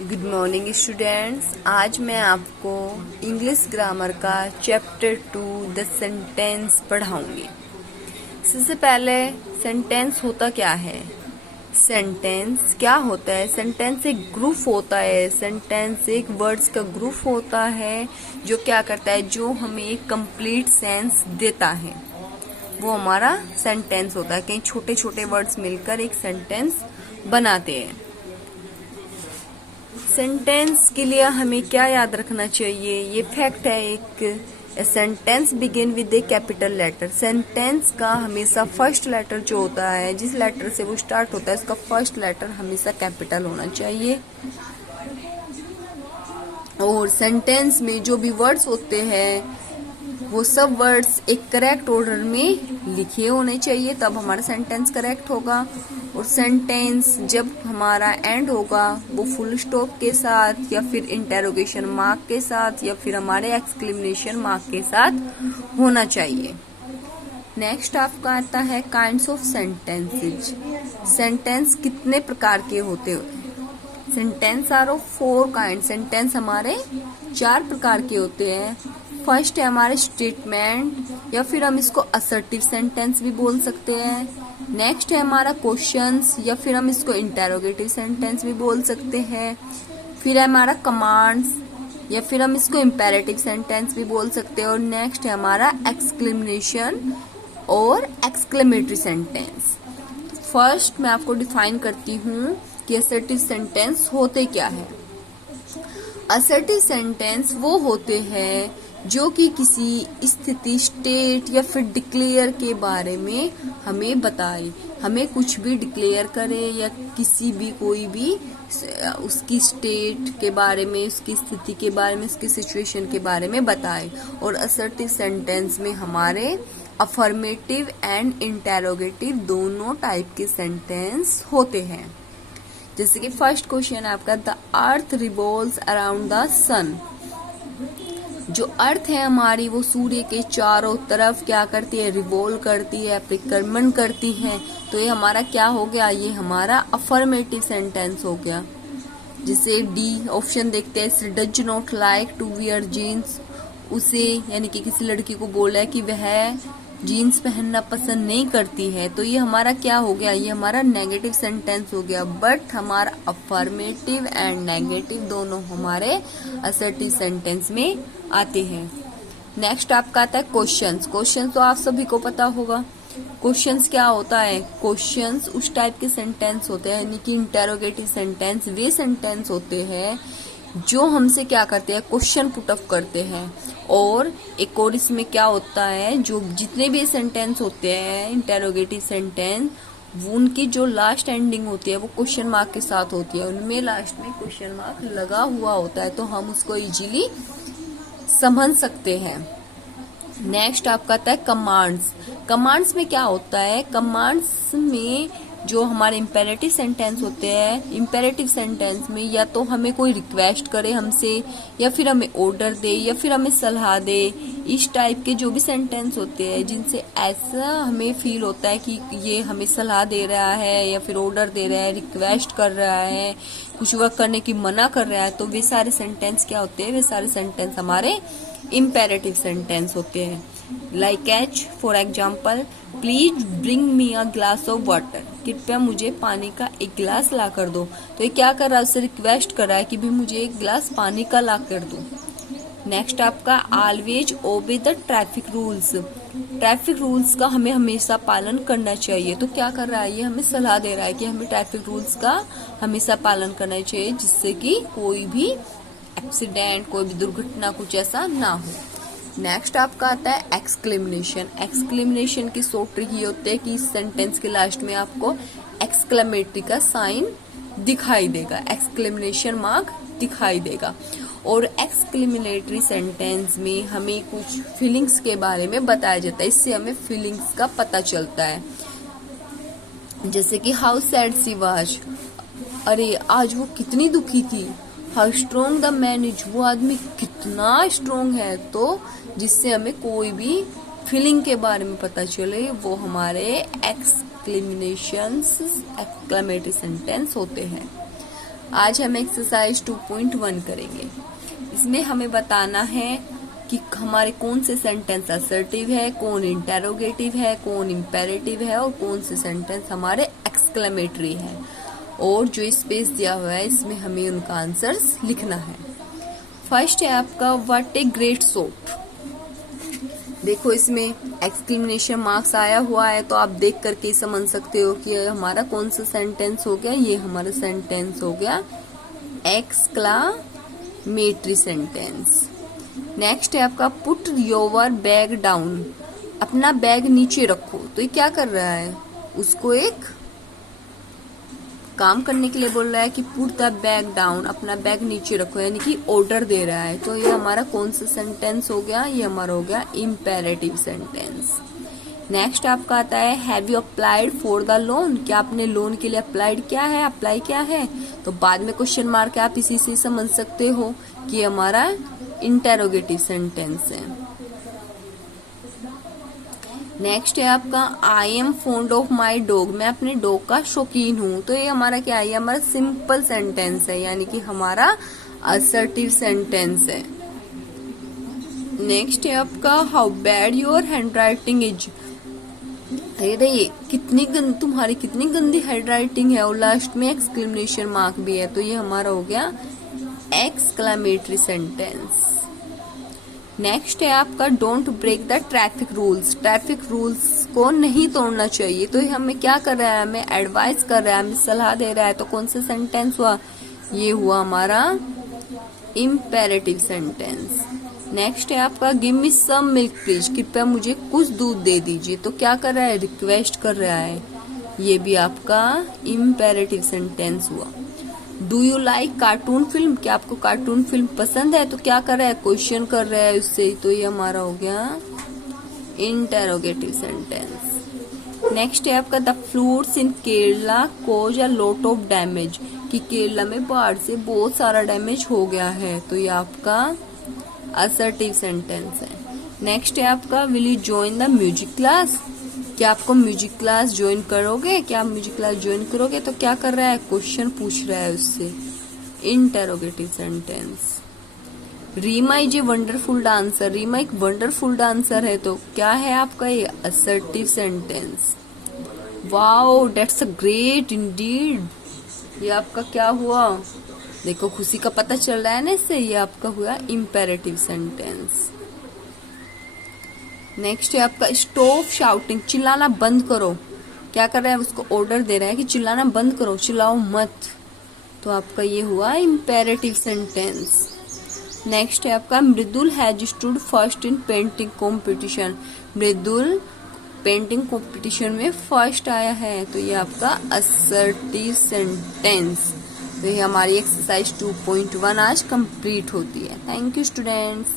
Good morning students. आज मैं आपको इंग्लिश ग्रामर का चैप्टर 2 द सेंटेंस पढ़ाऊंगी। सबसे पहले सेंटेंस होता क्या है। सेंटेंस क्या होता है? सेंटेंस एक ग्रुप होता है। सेंटेंस एक वर्ड्स का ग्रुप होता है जो क्या करता है, जो हमें एक कंप्लीट सेंस देता है, वो हमारा सेंटेंस होता है। कई छोटे छोटे वर्ड्स मिलकर एक सेंटेंस बनाते हैं। सेंटेंस के लिए हमें क्या याद रखना चाहिए? ये फैक्ट है एक, sentence begin with a capital letter. Sentence का हमेशा फर्स्ट लेटर जो होता है, जिस लेटर से वो स्टार्ट होता है, उसका फर्स्ट लेटर हमेशा कैपिटल होना चाहिए। और सेंटेंस में जो भी वर्ड्स होते हैं वो सब वर्ड्स एक करेक्ट ऑर्डर में लिखे होने चाहिए, तब हमारा सेंटेंस करेक्ट होगा। और सेंटेंस जब हमारा एंड होगा वो फुल स्टॉप के साथ या फिर इंटेरोगेशन मार्क के साथ या फिर हमारे एक्सक्लेमेशन मार्क के साथ होना चाहिए। नेक्स्ट आपका आता है काइंड्स ऑफ सेंटेंसेज। सेंटेंस कितने प्रकार के होते हैं? Sentence are of 4 kind. Sentence हमारे 4 प्रकार के होते हैं। फर्स्ट है हमारे स्टेटमेंट, या फिर हम इसको असर्टिव सेंटेंस भी बोल सकते हैं। नेक्स्ट है हमारा क्वेश्चंस, या फिर हम इसको इंटेरोगेटिव सेंटेंस भी बोल सकते हैं। फिर है हमारा कमांड्स, या फिर हम इसको इम्पेरेटिव सेंटेंस भी बोल सकते हैं। और नेक्स्ट है हमारा एक्सक्लेमेशन और एक्सक्लेमेटरी सेंटेंस। फर्स्ट मैं आपको डिफाइन करती हूँ कि असर्टिव सेंटेंस होते क्या है। असर्टिव सेंटेंस वो होते हैं जो कि किसी स्थिति, स्टेट या फिर डिक्लेयर के बारे में हमें बताए, हमें कुछ भी डिक्लेयर करे या किसी भी कोई भी उसकी स्टेट के बारे में, उसकी स्थिति के बारे में, उसकी सिचुएशन के बारे में बताए। और असर्टिव सेंटेंस में हमारे अफर्मेटिव एंड इंटेरोगेटिव दोनों टाइप के सेंटेंस होते हैं। जैसे कि फर्स्ट क्वेश्चन है आपका, the earth revolves around the sun. जो अर्थ है हमारी वो सूर्य के चारों तरफ क्या करती है? रिवॉल्व करती है, परिक्रमण करती है। तो ये हमारा क्या हो गया? ये हमारा अफर्मेटिव सेंटेंस हो गया। जिसे डी ऑप्शन देखते हैं, does not like to wear jeans. उसे यानी कि किसी लड़की को बोला है कि वह जीन्स पहनना पसंद नहीं करती है, तो ये हमारा क्या हो गया? ये हमारा नेगेटिव सेंटेंस हो गया। बट हमारा अफर्मेटिव एंड नेगेटिव दोनों हमारे असर्टिव सेंटेंस में आते हैं। नेक्स्ट आपका आता है क्वेश्चंस। क्वेश्चंस तो आप सभी को पता होगा। क्वेश्चंस क्या होता है? क्वेश्चंस उस टाइप के सेंटेंस होते हैं, यानी कि इंटेरोगेटिव सेंटेंस वे सेंटेंस होते हैं जो हमसे क्या करते हैं? क्वेश्चन पुट अप करते हैं। और एक और इसमें क्या होता है, जो जितने भी सेंटेंस होते हैं इंटेरोगेटिव सेंटेंस, उनकी जो लास्ट एंडिंग होती है वो क्वेश्चन मार्क के साथ होती है। उनमें लास्ट में क्वेश्चन मार्क लगा हुआ होता है, तो हम उसको इजीली समझ सकते हैं। नेक्स्ट आपका आता है कमांड्स। कमांड्स में क्या होता है? कमांड्स में जो हमारे इम्पेरेटिव सेंटेंस होते हैं, इम्पेरेटिव सेंटेंस में या तो हमें कोई रिक्वेस्ट करे हमसे, या फिर हमें ऑर्डर दे, या फिर हमें सलाह दे, इस टाइप के जो भी सेंटेंस होते हैं जिनसे ऐसा हमें फील होता है कि ये हमें सलाह दे रहा है या फिर ऑर्डर दे रहा है, रिक्वेस्ट कर रहा है, कुछ वर्क करने की मना कर रहा है, तो वे सारे सेंटेंस क्या होते हैं? वे सारे सेंटेंस हमारे इम्पेरेटिव सेंटेंस होते हैं। Like H for example, please bring me a glass of water. कृपया मुझे पानी का एक गिलास ला कर दो। तो ये क्या कर रहा है? उससे रिक्वेस्ट कर रहा है कि भी मुझे एक गिलास पानी का ला कर दो। नेक्स्ट आपका always obey the traffic rules. Traffic rules का हमें हमेशा पालन करना चाहिए। तो क्या कर रहा है? ये हमें सलाह दे रहा है कि हमें ट्रैफिक रूल्स का हमेशा पालन करना चाहिए, जिससे कि कोई भी एक्सीडेंट, कोई भी दुर्घटना, कुछ ऐसा ना हो। नेक्स्ट आपका आता है एक्सक्लेमेशन। एक्सक्लेमेशन की शॉर्ट ट्रिक ये होते है कि इस सेंटेंस के लास्ट में आपको एक्सक्लेमेटरी का साइन दिखाई देगा, एक्सक्लेमेशन मार्क दिखाई देगा। और एक्सक्लेमेटरी सेंटेंस में हमें कुछ फीलिंग्स के बारे में बताया जाता है, इससे हमें फीलिंग्स का पता चलता है। जैसे कि हाउ सैड शी वाज। अरे आज वो कितनी दुखी थी। How strong the man is. वो आदमी कितना स्ट्रॉन्ग है। तो जिससे हमें कोई भी फीलिंग के बारे में पता चले, वो हमारे एक्सक्लेमेटरी सेंटेंस होते हैं। आज हम एक्सरसाइज 2.1 करेंगे। इसमें हमें बताना है कि हमारे कौन से सेंटेंस असर्टिव है, कौन इंटेरोगेटिव है, कौन इंपेरेटिव है और कौन से सेंटेंस हमारे एक्सक्लेमेटरी है। और जो स्पेस दिया हुआ है इसमें हमें उनका आंसर्स लिखना है। फर्स्ट है आपका व्हाट ए ग्रेट सोप। देखो इसमें एक्सक्लेमेशन मार्क्स आया हुआ है, तो आप देख करके समझ सकते हो कि हमारा कौन सा सेंटेंस हो गया। ये हमारा सेंटेंस हो गया एक्सक्लेमेटरी सेंटेंस। नेक्स्ट है आपका पुट योर बैग डाउन। अपना बैग नीचे रखो। तो ये क्या कर रहा है, उसको एक काम करने के लिए बोल रहा है कि पुट द बैग डाउन, अपना बैग नीचे रखो, यानी कि ऑर्डर दे रहा है। तो ये हमारा कौन सा सेंटेंस हो गया, ये हमारा हो गया इम्पेरेटिव सेंटेंस। नेक्स्ट आपका आता है have you applied for the loan. क्या आपने लोन के लिए अप्लाई किया है। तो बाद में क्वेश्चन मार्क है, आप इसी से समझ सकते हो कि हमारा इंटेरोगेटिव सेंटेंस है। नेक्स्ट है आपका I am fond of my dog. मैं अपने डॉग का शौकीन हूँ। तो ये हमारा क्या है, हमारा सिंपल सेंटेंस है, यानी कि हमारा असर्टिव सेंटेंस है। नेक्स्ट है आपका how bad your hand writing is. अरे तुम्हारी कितनी गंदी हैंड राइटिंग है, और लास्ट में एक्सक्लेमेशन मार्क भी है। तो ये हमारा हो गया एक्सक्लेमेटरी सेंटेंस। नेक्स्ट है आपका don't break the traffic rules. Traffic rules को नहीं तोड़ना चाहिए। तो ये हमें क्या कर रहा है, हमें एडवाइस कर रहा है, हमें सलाह दे रहा है। तो कौन सा सेंटेंस हुआ, ये हुआ हमारा इम्पेरेटिव सेंटेंस। नेक्स्ट है आपका give me some milk please. कृपया मुझे कुछ दूध दे दीजिए। तो क्या कर रहा है, रिक्वेस्ट कर रहा है। ये भी आपका इम्पेरेटिव सेंटेंस हुआ। Do you like cartoon film. क्या आपको कार्टून फिल्म पसंद है। तो क्या कर रहा है, क्वेश्चन कर रहा है उससे। तो ये हमारा हो गया इंटेरोगेटिव सेंटेंस। नेक्स्ट है आपका the floods in Kerala cause a lot of damage. कि केरला में बाढ़ से बहुत सारा डैमेज हो गया है। तो ये आपका असर्टिव सेंटेंस है। नेक्स्ट है आपका will you join the music class. क्या आपको म्यूजिक क्लास ज्वाइन करोगे, क्या आप म्यूजिक क्लास ज्वाइन करोगे। तो क्या कर रहा है, क्वेश्चन पूछ रहा है उससे, interrogative sentence. Reema is a wonderful dancer. Reema एक वंडरफुल डांसर है। तो क्या है आपका ये assertive sentence. Wow that's a great indeed. ये आपका क्या हुआ, देखो खुशी का पता चल रहा है ना इससे। ये आपका हुआ इम्पेरेटिव सेंटेंस। नेक्स्ट है आपका स्टॉप शाउटिंग। चिल्लाना बंद करो। क्या कर रहा है, उसको ऑर्डर दे रहा है कि चिल्लाना बंद करो, चिल्लाओ मत। तो आपका ये हुआ इम्पेरेटिव सेंटेंस। नेक्स्ट है आपका Mridul has stood first in painting competition. Mridul painting competition में फर्स्ट आया है। तो ये आपका असर्टिव सेंटेंस। तो ये हमारी एक्सरसाइज 2.1 आज कंप्लीट होती है। Thank you students.